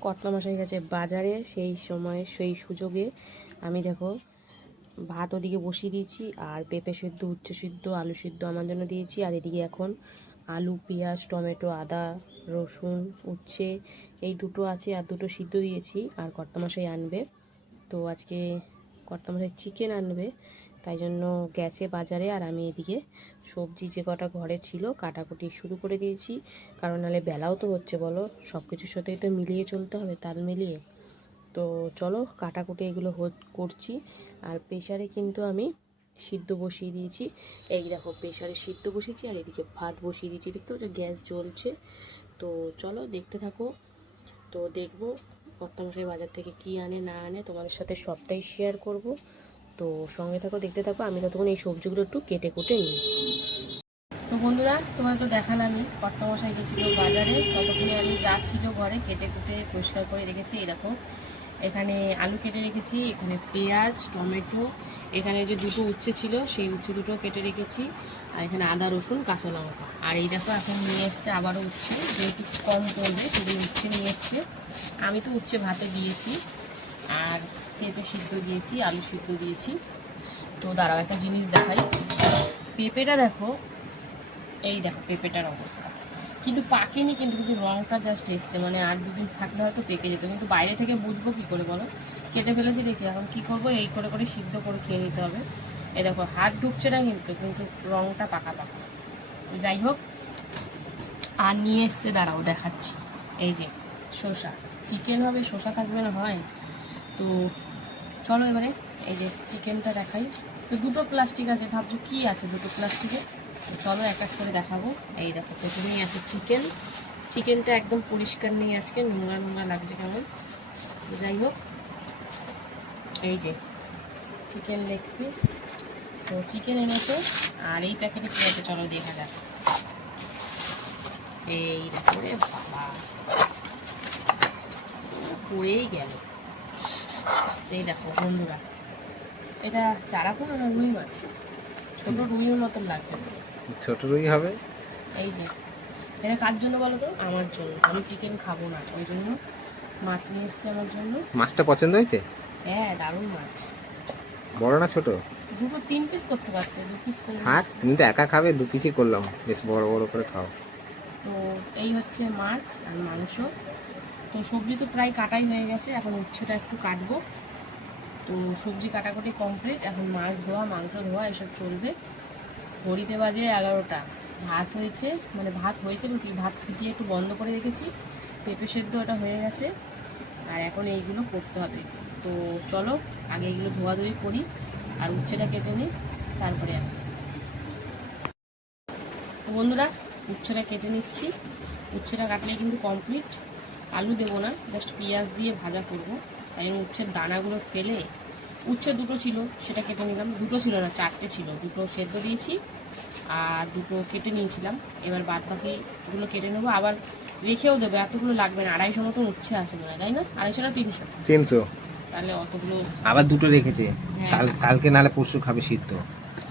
কটলা মশাই গেছে বাজারে, সেই সময়, সেই সুযোগে আমি দেখো ভাত ওদিকে বসিয়ে দিয়েছি আর পেঁপে সিদ্ধ উচ্ছে সিদ্ধ, আলু সিদ্ধ আমার জন্য দিয়েছি। আর এদিকে এখন আলু, পেঁয়াজ, টমেটো, আদা, রসুন, উচ্ছে, এই দুটো আছে আর দুটো সিদ্ধ দিয়েছি। আর কর্তা মশাই আনবে। তো আজকে কর্তা মশাই চিকেন আনবে। তাই জন্য গেছে বাজারে আর আমি এদিকে সবজি যে কটা ঘরে ছিল, কাটাকুটি শুরু করে দিয়েছি। কারণ নাহলে বেলাও তো হচ্ছে বলো সব কিছুর সাথেই তো মিলিয়ে চলতে হবে, তাল মিলিয়ে। তো চলো কাটাকুটি এগুলো হো- করছি। আর প্রেশারে কিন্তু আমি সিদ্ধ বসিয়ে দিয়েছি। এই দেখো প্রেশারে সিদ্ধ বসিয়েছি আর এদিকে ভাত বসিয়ে দিয়েছি। দেখতে যে গ্যাস জ্বলছে। তো চলো দেখতে থাকো। তো দেখব কর্তামশাই বাজার থেকে কি আনে না আনে, তোমাদের সাথে সবটাই শেয়ার করব। তো সঙ্গে থাকো, দেখতে থাকো, আমি ততক্ষণ এই সবজিগুলো একটু কেটে কুটে নিই। তো বন্ধুরা তোমার তো দেখালামই, কর্তামশাই গেছিল বাজারে, ততক্ষণে আমি যা ছিল ঘরে কেটে কুটে পরিষ্কার করে রেখেছি এরকম এখানে আলু কেটে রেখেছি, এখানে পেঁয়াজ, টমেটো, এখানে যে দুটো উচ্ছে ছিল, সেই উচ্ছে দুটো কেটে রেখেছি, আর এখানে আদা, রসুন, কাঁচা লঙ্কা। আর এই দেখো, এখন নিয়ে এসছে আবারও উচ্ছে, যেহেতু কম পড়বে সেগুলো উচ্ছে নিয়ে এসছে। আমি তো উচ্ছে ভাতে দিয়েছি আর পেঁপে সিদ্ধ দিয়েছি, আলু সিদ্ধ দিয়েছি। তো দাঁড়াও, একটা জিনিস দেখাই। পেঁপেটা দেখো, এই দেখো পেঁপেটার অবস্থা। কিন্তু পাকেনি, কিন্তু কিন্তু রঙটা জাস্ট এসছে। মানে আর দুদিন থাকলে হয়তো পেকে যেত। কিন্তু বাইরে থেকে বুঝব কি করে বলো? কেটে ফেলেছি, দেখি এখন কি করব? এই করে করে সিদ্ধ করে খেয়ে নিতে হবে। এই দেখো, হাত ঢুকছে না কিন্তু কিন্তু রঙটা পাকা পাকা। যাই হোক, আর নিয়ে এসছে, দাঁড়াও দেখাচ্ছি। এই যে, শসা। চিকেন হবে, শসা থাকবে না, হয়? তো চলো এবারে এই যে চিকেনটা দেখাই। তো দুটো প্লাস্টিক আছে, ভাবছ কি আছে দুটো প্লাস্টিকে তো চলো এক এক করে দেখাবো। এই দেখো, প্রথমেই আছে চিকেন চিকেনটা একদম পরিষ্কার নেই আজকে, নোংরা নোংরা লাগছে কেমন? যাই হোক, এই যে চিকেন লেগ পিস তো চিকেন এনেছে, আর এই প্যাকেটে কী আছে চলো দেখা যাক। এই দেখো বাবা পড়েই গেল। এই দেখো বন্ধুরা। এটা চারা কোনো না রুই মাছ। ছোট রুইয়ের মতন লাগছে। ছোট রুই হবে? এই যে এটা কার জন্য বলো তো? আমার জন্য। আমি চিকেন খাব না ওই জন্য মাছ নিয়ে এসছে আমার জন্য। মাছটা পছন্দ হয়েছে? হ্যাঁ দারুণ মাছ। বড় না ছোট? দুটো তিন পিস করতে পারছে দু পিস করে থাক তুমি তো একা খাবে দু পিসই করলাম। বেশ বড় বড় করে খাও। তো এই হচ্ছে মাছ আর মাংস। তো সবজি তো প্রায় কাটাই হয়ে গেছে এখন উচ্ছেটা একটু কাটবো। তো সবজি কাটাকুটি কমপ্লিট এখন মাছ ধোয়া, মাংস ধোয়া, এসব চলবে। ঘড়িতে বাজে এগারোটা। ভাত হয়েছে মানে ভাত হয়েছে কি, ভাত ফুটিয়ে একটু বন্ধ করে রেখেছি। পেঁপে সেদ্ধ ওটা হয়ে গেছে। আর এখন এইগুলো করতে হবে। তো চলো, আগে এগুলো ধোয়াধুয়ি করি, আর উচ্ছেটা কেটে নিই, তারপরে আসি তো বন্ধুরা, উচ্ছেটা কেটে নিচ্ছি। উচ্ছেটা কাটলে কিন্তু কমপ্লিট আলু দেবো না জাস্ট পেঁয়াজ দিয়ে ভাজা করব। তাই জন্য উচ্ছের দানাগুলো ফেলে উচ্ছে দুটো ছিল সেটা কেটে নিলাম। দুটো ছিল না চারটে ছিল। দুটো সেদ্ধ দিয়েছি আর দুটো কেটে নিয়েছিলাম। এবার বাদ বাকিগুলো কেটে নেব। আবার রেখেও দেবো। এতগুলো লাগবে না। আড়াইশো মতন উচ্ছে আছে মনে হয় তাই না? আড়াইশো না তিনশো? তিনশো। তাহলে অতগুলো আবার দুটো রেখেছে। হ্যাঁ। কাল কালকে নালে পরশু খাবে সিদ্ধ।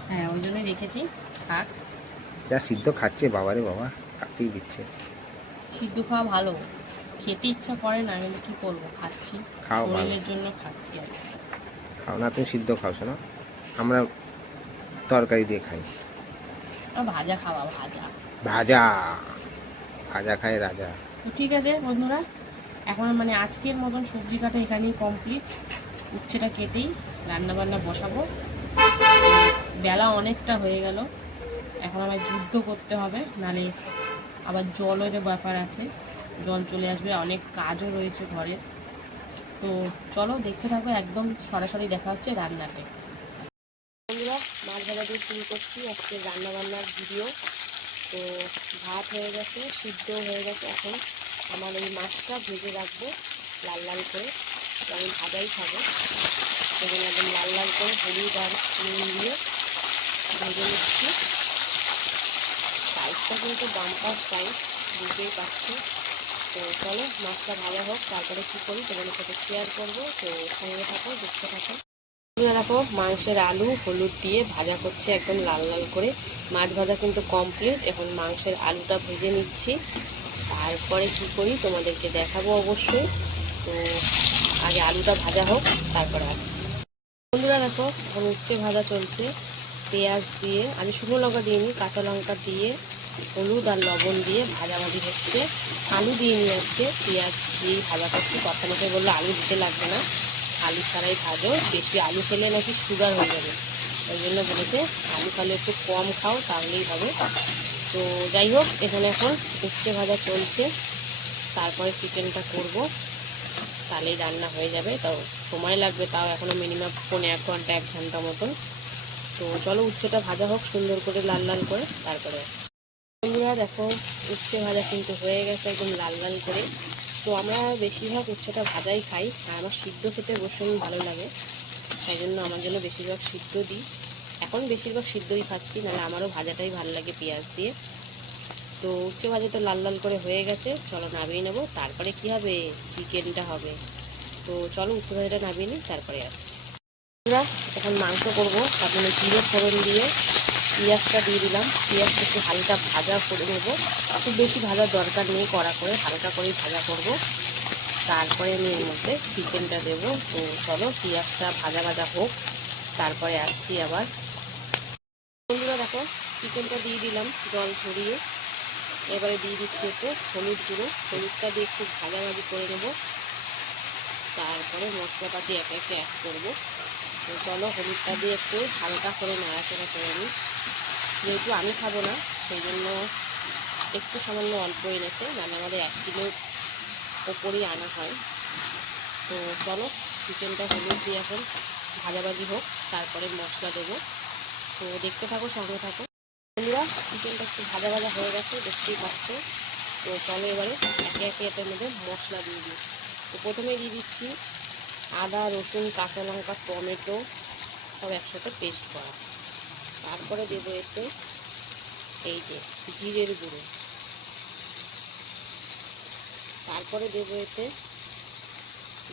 হ্যাঁ ওই জন্যই রেখেছি। থাক। যা সিদ্ধ খাচ্ছে বাবারে বাবা কাটিয়ে দিচ্ছে। সিদ্ধ খাওয়া ভালো। খেতে ইচ্ছা করে না কিন্তু কি করব? খাচ্ছি। খাও ভালো। শরীরের জন্য খাচ্ছি আর কি। খাও না তুমি সিদ্ধ খাও শোনো। আমরা তরকারি দিয়ে খাই। আর ভাজা খাওয়া ভাজা। ভাজা। ভাজা খায় রাজা। তো ঠিক আছে বন্ধুরা। এখন মানে আজকের মতন সবজি কাটা এখানেই কমপ্লিট উচ্ছেটা কেটেই রান্না বান্না বসাবো। বেলা অনেকটা হয়ে গেল। এখন আমার যুদ্ধ করতে হবে নালে আবার জলের ব্যাপার আছে। জল চলে আসবে, অনেক কাজও রয়েছে ঘরে। তো চলো দেখতে থাকো একদম সরাসরি দেখা হচ্ছে রান্নাতে। বন্ধুরা, মাছ ভাজা দিয়ে শুরু করছি, আজকে রান্না বান্নার ভিডিও। তো ভাত হয়ে গেছে সিদ্ধ হয়ে গেছে এখন। আমার এই মাছটা ভেজে রাখব, লাল লাল করে। আমি ভাজাই খাব। সেখানে একদম লাল লাল করে হলুদ আর নুন দিয়ে ভেজে নিচ্ছি। সাইজটা কিন্তু বাম্পার সাইজ বুঝতেই পারছি। তো চলো, মাছটা ভালো হোক, তারপরে কী করি তোমাদের সাথে শেয়ার করব। তো সঙ্গে থাকো, দেখতে থাকো। বন্ধুরা দেখো, মাংসের আলু, হলুদ দিয়ে ভাজা করছে একদম লাল লাল করে। মাছ ভাজা কিন্তু কমপ্লিট এখন মাংসের আলুটা ভেজে নিচ্ছি। তারপরে কি করি তোমাদেরকে দেখাবো অবশ্যই। তো আগে আলুটা ভাজা হোক, তারপরে আসছি। বন্ধুরা দেখো, এখন উচ্ছে ভাজা চলছে। পেঁয়াজ দিয়ে, আমি শুকনো লঙ্কা দিইনি, কাঁচা লঙ্কা দিয়ে হলুদ আর লবণ দিয়ে ভাজাভাজি হচ্ছে। আলু দিয়ে নিয়ে আসছে, পেঁয়াজ দিয়ে ভাজা করছি। কথা মতো বলল আলু দিতে লাগবে না। আলু ছাড়াই ভাজো। বেশি আলু খেলে নাকি সুগার হয়ে যাবে। ওই জন্য বলেছে, আলু খালে একটু কম খাও, তাহলেই হবে। তো যাই হোক, এখানে এখন উচ্ছে ভাজা চলছে। তারপরে চিকেনটা করব। তাহলেই রান্না হয়ে যাবে। তাও সময় লাগবে, তাও এখনও মিনিমাম পৌনে এক ঘণ্টা এক ঘণ্টা মতন। তো চলো উচ্ছেটা ভাজা হোক, সুন্দর করে লাল লাল করে, তারপরে বন্ধুরা দেখো উচ্ছে ভাজা কিন্তু হয়ে গেছে একদম লাল লাল করে। তো আমরা বেশিরভাগ উচ্ছেটা ভাজাই খাই, আর আমার সিদ্ধ খেতে ভীষণ ভালো লাগে। তাই জন্য আমার জন্য বেশিরভাগ সিদ্ধ দিই। এখন বেশিরভাগ সিদ্ধই খাচ্ছি, নাহলে আমারও ভাজাটাই ভালো লাগে পেঁয়াজ দিয়ে। তো উচ্ছে ভাজা তো লাল লাল করে হয়ে গেছে, চলো নামিয়ে নেব। তারপরে কি হবে? চিকেনটা হবে। তো চলো উচ্ছে ভাজাটা নামিয়ে নিই, তারপরে আসছি। এখন মাংস করব জন্য জিরে ফোড়ন দিয়ে। পেঁয়াজটা দিয়ে দিলাম। পেঁয়াজটা একটু হালকা ভাজা করে নেব। খুব বেশি ভাজার দরকার নেই কড়া করে, হালকা করেই ভাজা করব। তারপরে আমি এর মধ্যে চিকেনটা দেবো। তো চলো পেঁয়াজটা ভাজা ভাজা হোক। তারপরে আসছি আবার। বন্ধুরা দেখো, চিকেনটা দিয়ে দিলাম জল ছড়িয়ে। এবারে দিয়ে দিচ্ছি একটু হলুদ গুঁড়ো। হলুদটা দিয়ে একটু ভাজাভাজি করে নেব। তারপরে মশলাপাতি একে একে অ্যাড করব। তো চলো হলুদটা দিয়ে একটু হালকা করে নাড়াচাড়া করে নিই। যেহেতু আমি খাব না, সেই জন্য একটু সামান্য অল্প এনেছে মানে আমাদের এক কিলোর ওপরেই আনা হয়। তো চলো চিকেনটা হলুদ দিয়ে এখন ভাজাভাজি হোক, তারপরে মশলা দেবো। তো দেখতে থাকো, সঙ্গে থাকো। বন্ধুরা, চিকেনটা একটু ভাজা ভাজা হয়ে গেছে, দেখতেই পাচ্ছ। তো চলো এবারে একে একে এটার মধ্যে মশলা দিয়ে দিই। তো প্রথমে দিয়ে দিচ্ছি আদা, রসুন, কাঁচা লঙ্কা, টমেটো সব একসাথে পেস্ট করা। তারপরে দেবো এতে এই যে জিরের গুঁড়ো। তারপরে দেবো এতে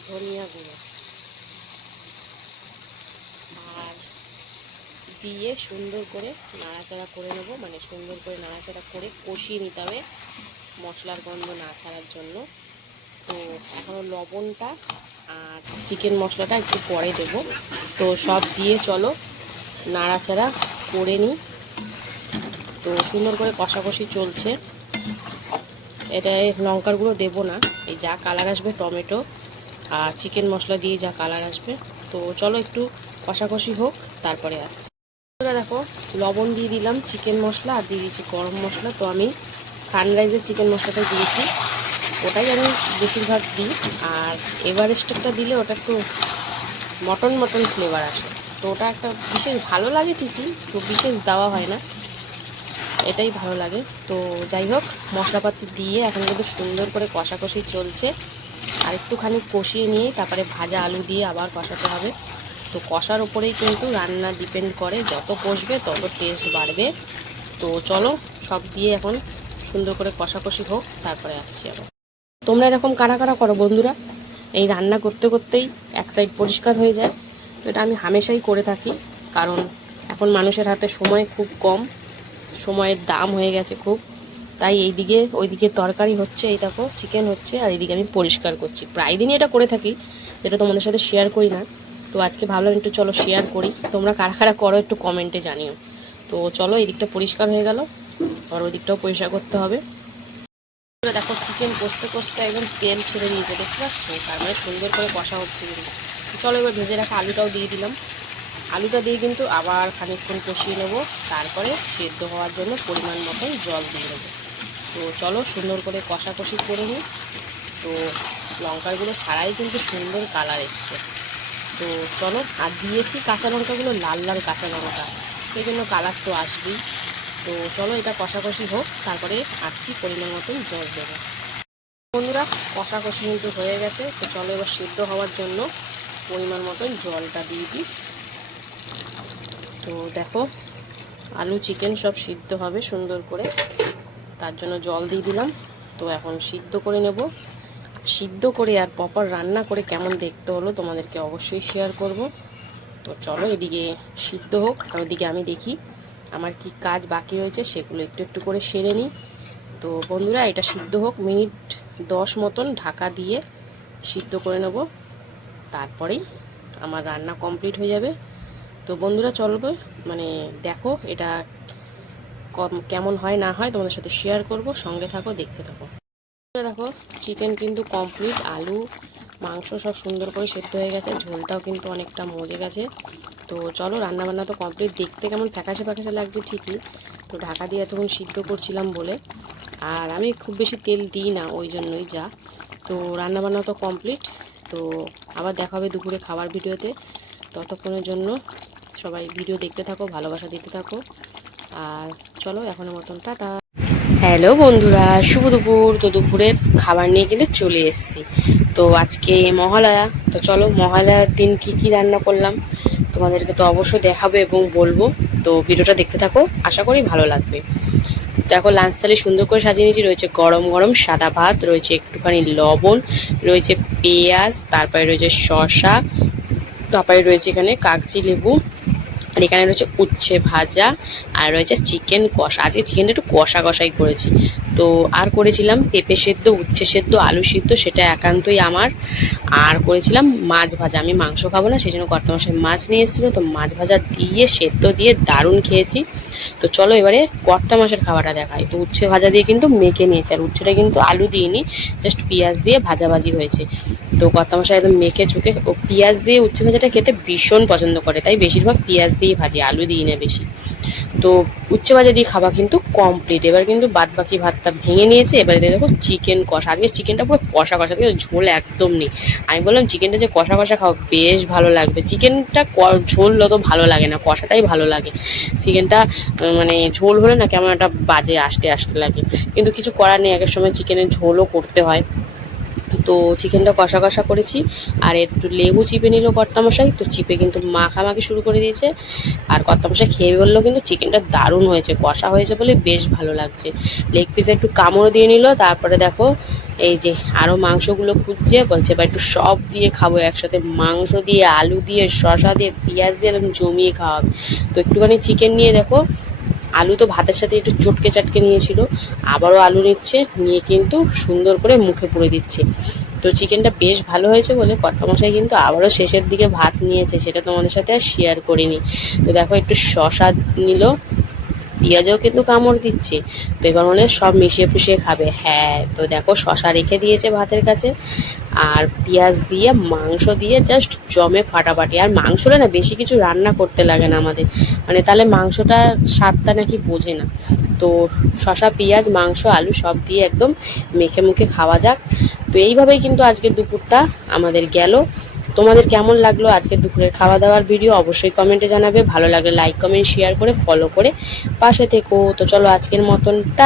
ধনিয়া গুঁড়ো। আর দিয়ে সুন্দর করে নাড়াচাড়া করে নেব। মানে সুন্দর করে নাড়াচাড়া করে কষিয়ে নিতে হবে মশলার গন্ধ না ছাড়ার জন্য। তো এখনও লবণটা আর চিকেন মশলাটা একটু পরে দেব। তো সব দিয়ে চলো, নাড়াচাড়া করে নিই। তো সুন্দর করে কষাকষি চলছে। এটায় লঙ্কার গুঁড়ো দেবো না, এই যা কালার আসবে টমেটো আর চিকেন মশলা দিয়ে যা কালার আসবে। তো চলো একটু কষাকষি হোক, তারপরে আসছি। দেখো, লবণ দিয়ে দিলাম চিকেন মশলা আর দিয়ে দিয়েছি গরম মশলা। তো আমি সানরাইজের চিকেন মশলাটা দিয়েছি। ওটাই আমি বেশিরভাগ দিই। আর এভারেস্টেরটা দিলে ওটা একটু মটন মটন ফ্লেভার আসে। তো ওটা একটা বিশেষ ভালো লাগে ঠিকই, তো বিশেষ দেওয়া হয় না। এটাই ভালো লাগে। তো যাই হোক, মশলাপাতি দিয়ে এখন কিন্তু সুন্দর করে কষাকষি চলছে। আর একটুখানি কষিয়ে নিয়ে তারপরে ভাজা আলু দিয়ে আবার কষাতে হবে। তো কষার ওপরেই কিন্তু রান্না ডিপেন্ড করে। যত কষবে তত টেস্ট বাড়বে। তো চলো, সব দিয়ে এখন সুন্দর করে কষাকষি হোক, তারপরে আসছি আবার। তোমরা এরকম কারা কারা করো বন্ধুরা? এই রান্না করতে করতেই এক সাইড পরিষ্কার হয়ে যায়। তো এটা আমি হামেশাই করে থাকি, কারণ এখন মানুষের হাতে সময় খুব কম, সময়ের দাম হয়ে গেছে খুব। তাই এই এইদিকে, ওইদিকে তরকারি হচ্ছে, এই দেখো চিকেন হচ্ছে, আর এইদিকে আমি পরিষ্কার করছি। প্রায় দিনই এটা করে থাকি, যেটা তোমাদের সাথে শেয়ার করি না। তো আজকে ভাবলাম একটু চলো শেয়ার করি। তোমরা কারা কারা করো একটু কমেন্টে জানিও। তো চলো এই দিকটা পরিষ্কার হয়ে গেল। আর ওই দিকটাও পরিষ্কার করতে হবে। এবার দেখো চিকেন কষতে কষতে একদম তেল ছেড়ে নিয়েছে, দেখতে পাচ্ছ? তার মানে সুন্দর করে কষা হচ্ছে কিন্তু। চলো এবার ভেজে রাখা আলুটাও দিয়ে দিলাম। আলুটা দিয়ে কিন্তু আবার খানিকক্ষণ কষিয়ে নেব, তারপরে সেদ্ধ হওয়ার জন্য পরিমাণ মতন জল দিয়ে দেবো। তো চলো সুন্দর করে কষাকষি করে নিই। তো লঙ্কাগুলো ছাড়াই কিন্তু সুন্দর কালার এসছে। তো চলো, আর দিয়েছি কাঁচা লঙ্কাগুলো, লাল লাল কাঁচা লঙ্কা। সেই জন্য কালার তো আসবেই। তো চলো এটা কষাকষি হোক, তারপরে আসছি পরিমাণ মতন জল দেবো। বন্ধুরা, কষাকষি কিন্তু হয়ে গেছে, তো চলো এবার সিদ্ধ হওয়ার জন্য পরিমাণ মতন জলটা দিয়ে দিই। তো দেখো, আলু, চিকেন সব সিদ্ধ হবে সুন্দর করে, তার জন্য জল দিয়ে দিলাম। তো এখন সিদ্ধ করে নেব। সিদ্ধ করে আর প্রপার রান্না করে কেমন দেখতে হলো তোমাদেরকে অবশ্যই শেয়ার করব। তো চলো এদিকে সিদ্ধ হোক, আর ওদিকে আমি দেখি আমার কি কাজ বাকি রয়েছে সেগুলো একটু একটু করে সেরে নিই। তো বন্ধুরা, এটা সিদ্ধ হোক, মিনিট দশ মতন ঢাকা দিয়ে সিদ্ধ করে নেব। তারপরেই আমার রান্না কমপ্লিট হয়ে যাবে। তো বন্ধুরা চলবে মানে দেখো এটা কম- কেমন হয় না হয় তোমাদের সাথে শেয়ার করব। সঙ্গে থাকো, দেখতে থাকো। দেখো চিকেন কিন্তু কমপ্লিট আলু, মাংস সব সুন্দর করে সেদ্ধ হয়ে গেছে। ঝোলটাও কিন্তু অনেকটা মজে গেছে। তো চলো রান্নাবান্না তো কমপ্লিট দেখতে কেমন ফ্যাকাশে ফ্যাকাশে লাগছে ঠিকই। তো ঢাকা দিয়ে এতক্ষণ সিদ্ধ করছিলাম বলে। আর আমি খুব বেশি তেল দিই না, ওই জন্যই যা। তো রান্নাবান্না তো কমপ্লিট তো আবার দেখা হবে দুপুরে খাবার ভিডিওতে। ততক্ষণের জন্য সবাই ভিডিও দেখতে থাকো, ভালোবাসা দিতে থাকো। আর চলো এখনের মতন, টাটা। হ্যালো বন্ধুরা, শুভ দুপুর। তো দুপুরের খাবার নিয়ে কিন্তু চলে এসেছি। তো আজকে মহালয়া। তো চলো মহালয়ার দিন কি কি রান্না করলাম। তোমাদেরকে তো অবশ্যই দেখাবো এবং বলব। তো ভিডিওটা দেখতে থাকো, আশা করি ভালো লাগবে। দেখো লাঞ্চ থালি সুন্দর করে সাজিয়ে নিয়েছি। রয়েছে গরম গরম সাদা ভাত, রয়েছে একটুখানি লবণ, রয়েছে পেঁয়াজ, তারপরে রয়েছে শসা, তারপরে রয়েছে এখানে কাগজি লেবু, আর এখানে রয়েছে উচ্ছে ভাজা, আর রয়েছে চিকেন কষা। আজকে চিকেনটা একটু কষা কষাই করেছি। তো আর করেছিলাম পেঁপে সেদ্ধ, উচ্ছে সেদ্ধ, আলু সিদ্ধ, সেটা একান্তই আমার। আর করেছিলাম মাছ ভাজা। আমি মাংস খাব না সেই জন্য কর্তা মশাই মাছ নিয়ে এসেছিল, তো মাছ ভাজা দিয়ে, সেদ্ধ দিয়ে দারুণ খেয়েছি। তো চলো এবারে কর্তা মাসের খাওয়াটা দেখাই। তো উচ্ছে ভাজা দিয়ে কিন্তু মেখে নিয়েছি, আর উচ্ছেটা কিন্তু আলু দিইনি জাস্ট পেঁয়াজ দিয়ে ভাজাভাজি হয়েছে। তো কর্তা মশাই একদম মেখে চুকে ও পেঁয়াজ দিয়ে উচ্ছে ভাজাটা খেতে ভীষণ পছন্দ করে, তাই বেশিরভাগ পেঁয়াজ দিয়ে ভাজি, আলু দিই না বেশি। তো উচ্চ দিয়ে খাওয়া কিন্তু কমপ্লিট এবার কিন্তু বাদ বাকি ভাতটা ভেঙে নিয়েছে, এবারে দেখো চিকেন কষা। আজকে চিকেনটা পুরো কষা কষা কিন্তু ঝোল একদম নেই। আমি বললাম চিকেনটা যে কষা কষা খাও, বেশ ভালো লাগবে। চিকেনটা ঝোল অত ভালো লাগে না, কষাটাই ভালো লাগে। চিকেনটা মানে ঝোল হলে না কেমন একটা বাজে আসতে আসতে লাগে। কিন্তু কিছু করার নেই একের সময় চিকেনের ঝোলও করতে হয়। তো চিকেনটা কষা কষা করেছি। আর একটু লেবু চিপে নিল কর্তামশাই, তো চিপে কিন্তু মাখামাখি শুরু করে দিয়েছে। আর কর্তামশাই খেয়ে বলল কিন্তু চিকেনটা দারুণ হয়েছে, কষা হয়েছে বলে বেশ ভালো লাগছে। লেগ পিসে একটু কামড় দিয়ে নিল, তারপরে দেখো, এই যে আরও মাংসগুলো খুঁজছে, বলছে, এবার একটু সব দিয়ে খাব, একসাথে মাংস দিয়ে, আলু দিয়ে, শসা দিয়ে, পেঁয়াজ দিয়ে, একদম জমিয়ে খাওয়াবে তো একটুখানি চিকেন নিয়ে দেখো আলু তো ভাতের সাথে একটু চটকে চাটকে নিয়েছিল। আবারও আলু নিচ্ছে, নিয়ে কিন্তু সুন্দর করে মুখে পুড়ে দিচ্ছে। তো চিকেনটা বেশ ভালো হয়েছে বলে কট্টামশাই কিন্তু আবারও শেষের দিকে ভাত নিয়েছে, সেটা তোমাদের সাথে আর শেয়ার করিনি। তো দেখো একটু শশা নিল পেঁয়াজও কিন্তু কামড় দিচ্ছে। তো এবার মনে সব মিশিয়ে পুষিয়ে খাবে। হ্যাঁ তো দেখো শশা রেখে দিয়েছে ভাতের কাছে। আর পেঁয়াজ দিয়ে, মাংস দিয়ে জাস্ট জমে ফাটাফাটি। আর মাংসটা না বেশি কিছু রান্না করতে লাগে না আমাদের। মানে তাহলে মাংসটা স্বাদটা নাকি বোঝে না। তো শশা, পেঁয়াজ, মাংস, আলু সব দিয়ে একদম মেখে মুখে খাওয়া যাক। তো এইভাবেই কিন্তু আজকে দুপুরটা আমাদের গেল। তোমাদের কেমন লাগল আজকে দুপুরের খাওয়া দাওয়ার ভিডিও অবশ্যই কমেন্টে জানাবে। ভালো লাগলে লাইক কমেন্ট শেয়ার করে ফলো করে পাশে থেকো। তো চলো আজকের মতন, টা